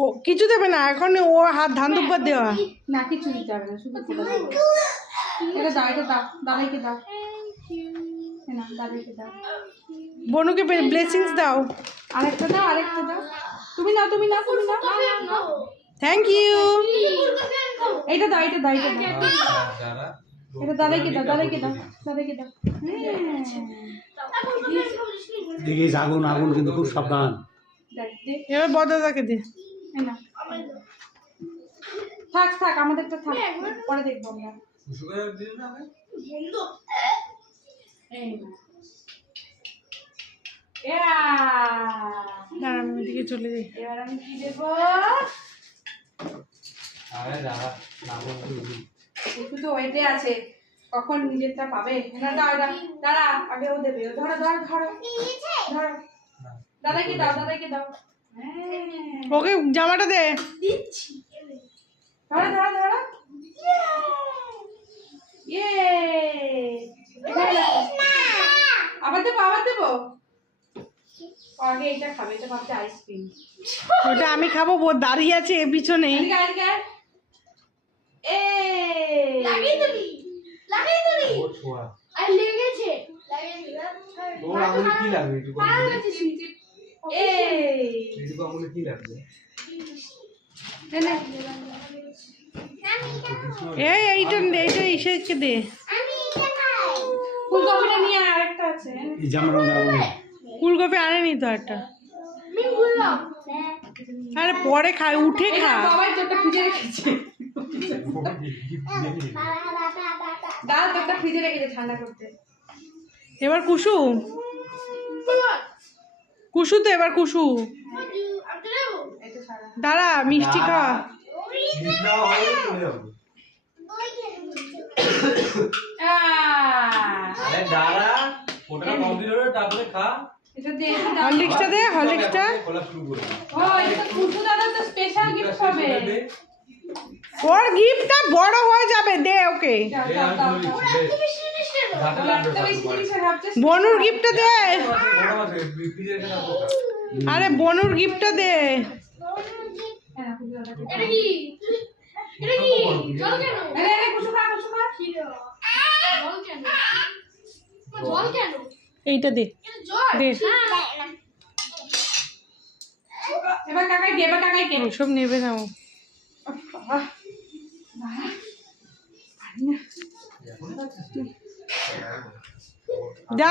ও কিছু দেবে না এখন, ও হাত ধান দুব্বার দেওয়া না, কিছু দিতে হবে না, শুধু এটা দাও, এটা দাও, দাদাইকে দাও, না দাদাইকে দাও, বনুকে ব্লেসিংস দাও। আরেকটা দাও, আরেকটা দাও, তুমি নাও, তুমি নাও, তুমি নাও। Thank you. এইটা দাও, এটা দাও, এটা দাও, এটা দাদাইকে দাও, দাদাইকে দাও, দাদাইকে দাও। দেখিস আগুন আগুন কিন্তু খুব সাবধান। এবার বড়দাদাকে দে। থাক থাক, আমাদেরটা থাক, পরে দেখবো আমরা। দাঁড়া আমি ওইদিকে চলে যাই। এবার আমি কি দেবো? একটু তো ওয়েটে আছে, কখন নিজেরটা পাবে। না দাঁড়া দাঁড়া, আগে ও দেবে। ধরো ধরো ধরো ধরো, দাদাকে দাও, দাদাকে দাও। ওকে জামাটা দে। ধরো ধরো ধরো, ইয়ে, আবার দেবো, আবার দেবো। আগে এটা খাবে, এটা ভাবছে আইসক্রিম। ওটা আমি খাবো, ও দাঁড়িয়ে আছে এ পিছনে। লাগিয়ে দিলি, লাগিয়ে দিলি। ও ছোঁয়া আর লেগেছে, লাগিয়ে দিলি। তোর আঙুলে কি লাগবে? একটু কম এইটুকু আঙুলে কি লাগবে? এইটা ইসেকে দে। ফুলকপিটা নিয়ে আরেকটা আছে। এই জামাটা দাও। ফুলকপি আনেনি তো একটা। আরে পরে খা, উঠে খা। বাবাই তোরটা ফ্রিজে রেখেছে। দাও, তোরটা ফ্রিজে রেখেছে ঠান্ডা করতে। এবার কুসু, কুসু তো এবার কুসু। দাঁড়া মিষ্টি খা। আরে দাঁড়া, ওটা কমপ্লিট হলো তারপরে খা। এটা দে, হরলিক্সটা দে, হরলিক্সটা। খোলা শুরু করে দে। ও এটা খুশু দাদা তো স্পেশাল গিফট হবে। ওর গিফটটা বড় হয়ে যাবে, দে ওকে। বনুর গিফটটা দে। আরে বনুর গিফটটা দে। এটা কি? এটা কি? জল কেন? আরে আরে খুশু খা, খুশু খা। জল কেন? জল কেন? এইটা দে, দে। এবার কাকাই কে, এবার কাকাই কে। ওসব নেবে না ও। যা